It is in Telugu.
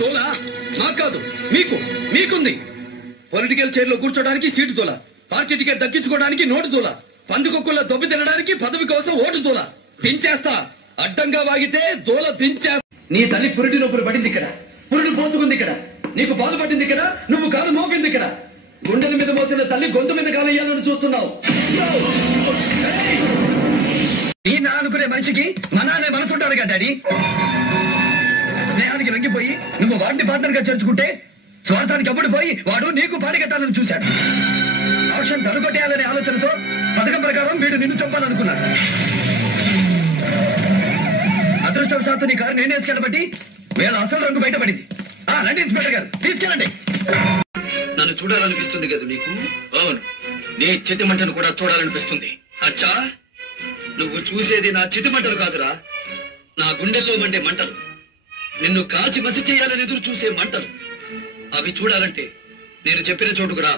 తోలా మాకు కాదు, మీకుంది. పొలిటికల్ చైర్ లో కూర్చోడానికి సీటు తోలా, పార్టీ టికెట్ దక్కించుకోవడానికి నోటు తోలా, పందుకొక్కుల్లో దొబ్బి తినడానికి పదవి కోసం ఓటు తోలా. దించేస్తా, అడ్డంగా వాగితే దోల దించేస్తా. నీ తల్లి పురిటి నొప్పులు పడింది ఇక్కడ, పురుడు పోసుకుంది ఇక్కడ, నీకు బాధ పట్టింది ఇక్కడ, నువ్వు కాలు మోపింది ఇక్కడ. గుండెల మీద మోసిన తల్లి గొంతు మీద కాలయ్యాలని చూస్తున్నావు. నీ నా అనుకునే మనిషికి మా నాన్నే మనసుంటాడు కదా డాడీ. స్నేహానికి రంగిపోయి నువ్వు వాడిని పార్ట్నర్ గా చేర్చుకుంటే స్వార్థానికి అప్పుడు పోయి వాడు నీకు పాడిగట్టాలని చూశాడు. ఆప్షన్ తనుకొట్టేయాలనే ఆలోచనతో పథకం ప్రకారం వీడు నిన్ను చంపాలనుకున్నాడు. అదృష్టవశాత్తు నీ కారు నేనేసుకెళ్ళబట్టి వీళ్ళ అసలు రంగు బయటపడింది. రండి ఇన్స్పెక్టర్ గారు, తీసుకెళ్ళండి. నన్ను చూడాలనిపిస్తుంది కదా నీకు? అవును, నీ చితి మంటను కూడా చూడాలనిపిస్తుంది. అచ్చా, నువ్వు చూసేది నా చితి మంటలు కాదురా, నా గుండెల్లో మండే మంటలు. నిన్ను కాల్చి మసి చేయాలని ఎదురు చూసే మంటలు. అవి చూడాలంటే నేను చెప్పిన చోటుకు రా.